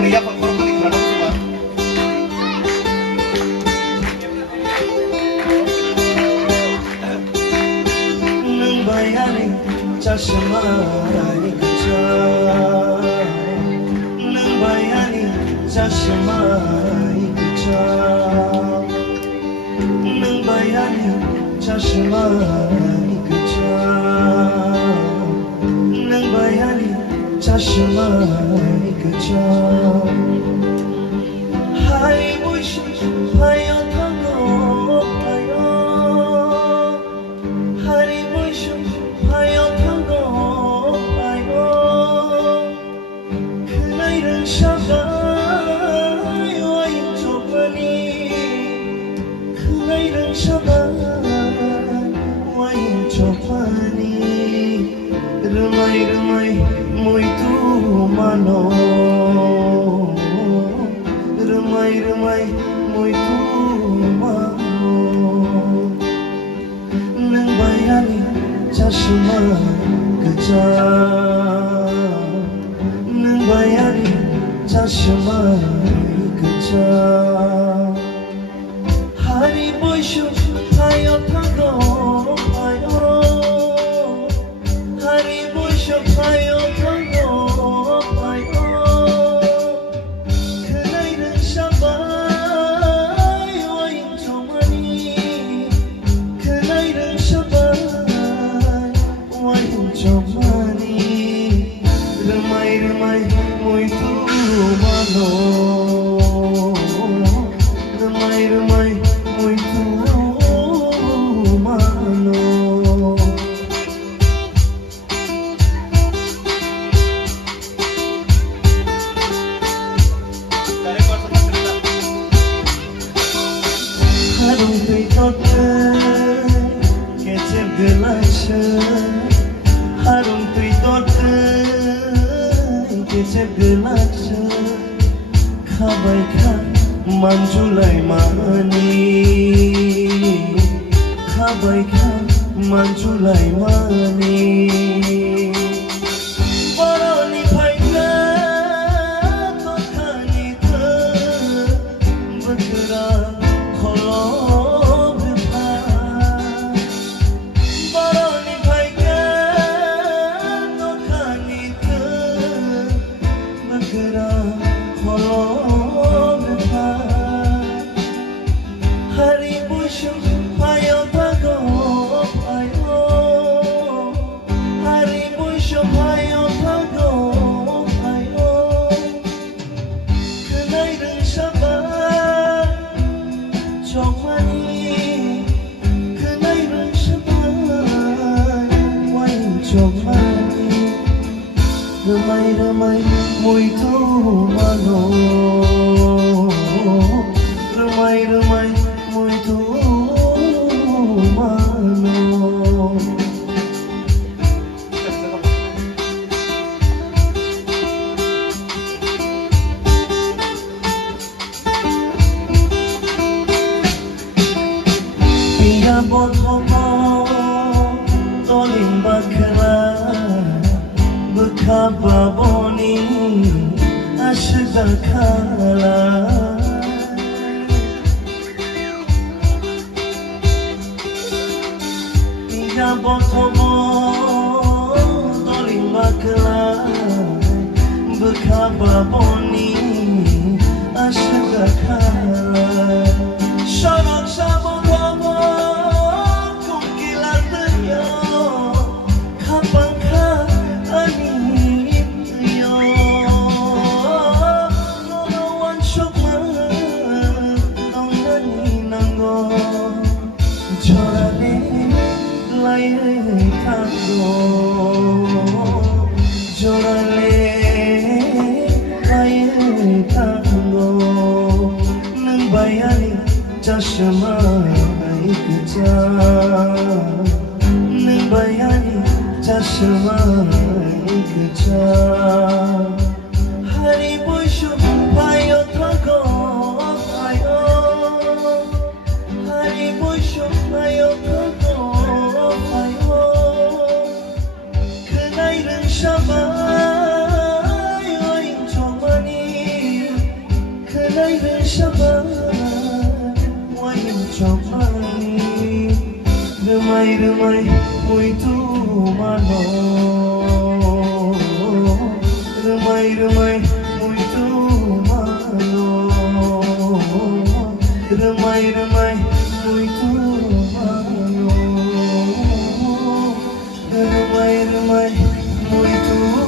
Riya pagkorkolik halang semua. Nang bayani chashmai kachai, nang bayani chashmai kachai, nang bayani chashmai kachai, nang bayani chashmai kachai. Hari bush payo tango payo, hari bush payo tango payo. Kenai ren shabai wain chopani, kenai ren shabai wain chopani. Rumai rumai muito mano, rumai rumai muito mano. Nang bayani chashma kachai, nang bayani chashma kachai. Hari boisho payo tango payo, hari boisho payo tango payo. Kenai ren shabai wain chomani, kenai ren shabai wain chomani. Ramai ramai muito mano, ramai ramai muito mano. Harung tui tote kecep gelasha, harung tui tote kecep gelasha. Khabai kha manjulai mani, khabai kha manjulai mani. Baroni bhaina tokhani ta bakra kholo bha. Baroni bhaina tokhani ta bakra kholo bha. Hari bushum payo tago payo, hari bushum payo tago payo. Kenai ren shabai chomani, kenai ren shabai wain chomani. Ramai ramai muito mano, ramai ramai muito mano. Pia botomo tolim bakra, bukha baboni ashda khala. Pia botomo tolim bakra, bukha baboni ashda khala. Shabak shabak baba kukilatyo, kapang ka anipyo. No one shokman dong naninango, jorale laye tango, jorale laye tango. remai muito mano remai muito mano remai muito mano remai muito